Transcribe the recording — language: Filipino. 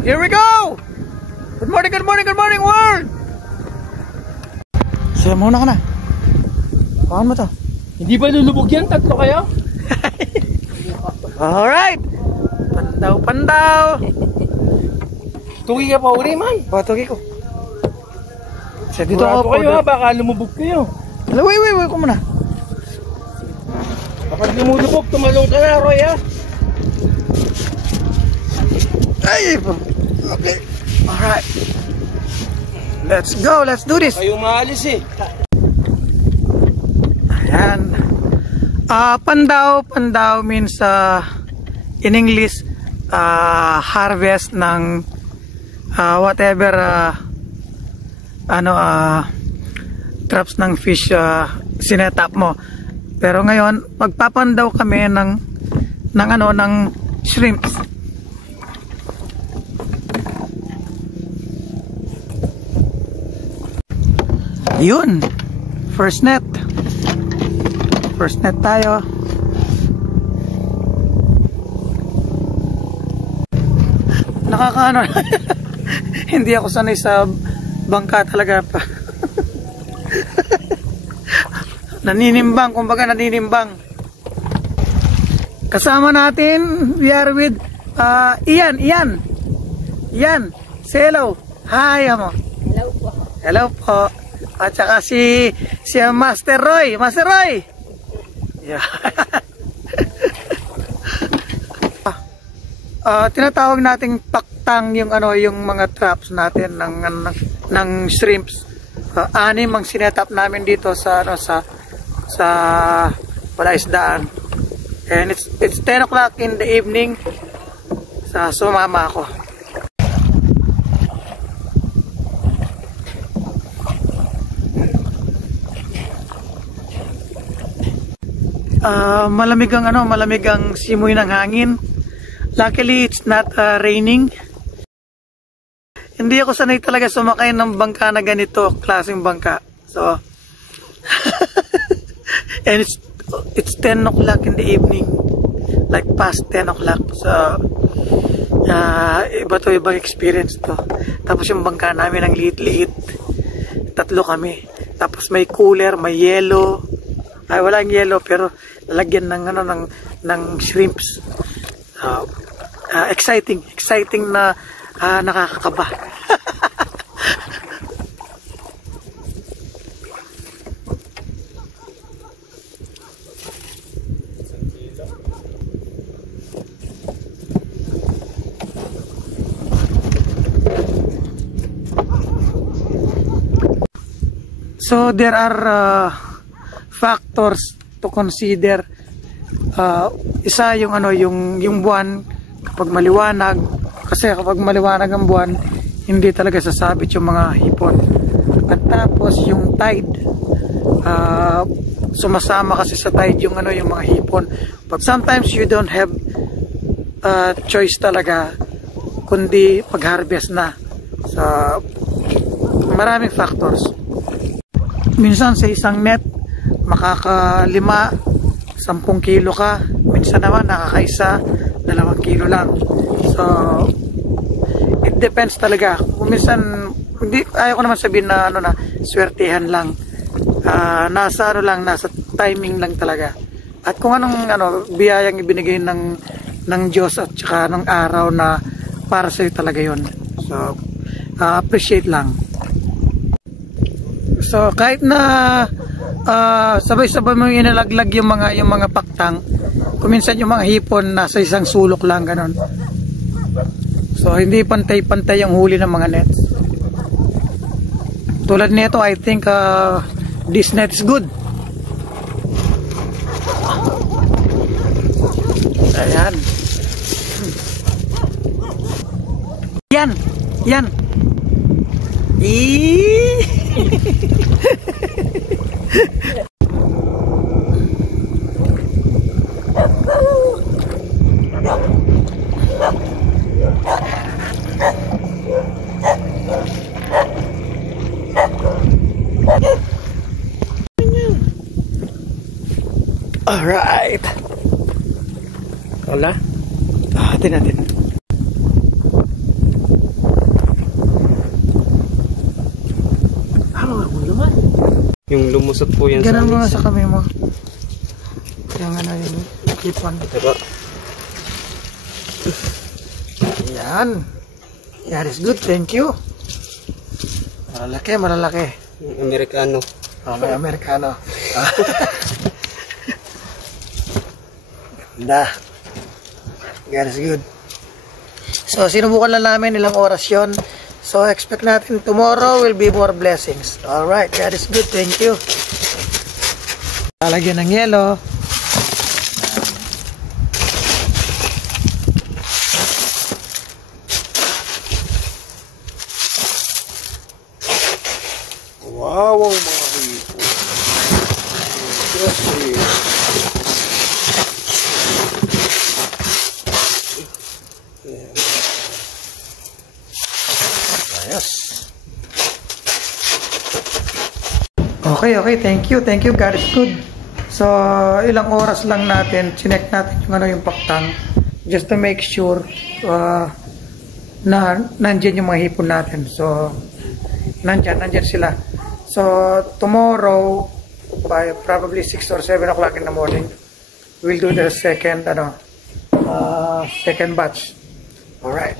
Here we go! Good morning, good morning, good morning world! So muna ka na. Paano mo to? Hindi ba lulubog yan? Tatlo kayo? Alright! Pandaw! Tugi ka pa uli man. O, tugi ko. So, dito Burado ako kayo ha, baka lumubog kayo. Wait ko muna. Kapag lumulubog, tumalong ka na, Roy ha. Ay, okay. Alright. Let's go, let's do this. Kayo maalis eh. Ayan. Pandaw means in English harvest ng whatever traps ng fish sinetap mo. Pero ngayon magpapandaw kami ng shrimps. Yun, first net tayo. Nakakaano. Hindi ako sanay sa bangka talaga pa. Kumbaga naninimbang. Kasama natin, we are with Ian. Say hello. Hi, amo. Hello po. At saka si Master Roy. Yeah. Tinatawag nating paktang yung mga traps natin ng shrimps. 6 ang sinetap namin dito sa palaisdaan. And it's 10 o'clock in the evening. Sumama ako. Malamig ang simoy ng hangin. Luckily it's not raining. Hindi ako sanay talaga sumakay ng bangka na ganito, klaseng bangka. So and it's 10 o'clock in the evening, like past 10 o'clock. So ibang experience to. Tapos yung bangka namin ang liit-liit, 3 kami. Tapos may cooler, may yelo. Ay, walang yelo pero lalagyan ng shrimps. Exciting na nakakakaba. So there are factors to consider. Isa yung buwan kapag maliwanag, kasi kapag maliwanag ang buwan hindi talaga sasabit yung mga hipon. At tapos yung tide, sumasama kasi sa tide yung mga hipon. But sometimes you don't have choice talaga kundi pag-harvest na. So maraming factors. Minsan sa isang net makaka-5, 10 kilo ka. Minsan naman nakakaisa, 2 kilo lang. So it depends talaga. Kung minsan ayaw ko naman sabihin na swertihan lang. Nasa timing lang talaga. At kung anong biyayang ibinigay ng Diyos at saka ng araw na para sa iyo talaga 'yon. So appreciate lang. So kahit na sabay-sabay mo inalaglag yung mga paktang, kuminsan yung mga hipon nasa isang sulok lang ganon. So hindi pantay-pantay yung huli ng mga nets. Tulad nito, I think this net is good. Ayan. Yan. Alright. Wala? Atin natin. Yung lumusot po yan Ganun sa mo nga anis. sa kamay mo. Yung ano yung clip-on. Diba? Yan. That is good. Thank you. Malalaki, malalaki. Yung Amerikano. May Amerikano. Ganda. That is good. So, sinubukan lang namin ilang oras yon. So, expect natin tomorrow will be more blessings. Alright, that is good. Thank you. Lalagyan ng yelo. Wow, ang mga hipon. Yes, Ayos. Okay, okay. Thank you. Thank you. God is good. So, ilang oras lang natin, chinek natin yung ano yung paktang just to make sure na nandyan yung mga hipon natin. So, nandyan sila. So, tomorrow, by probably 6 or 7 o'clock in the morning, we'll do the second batch. Alright.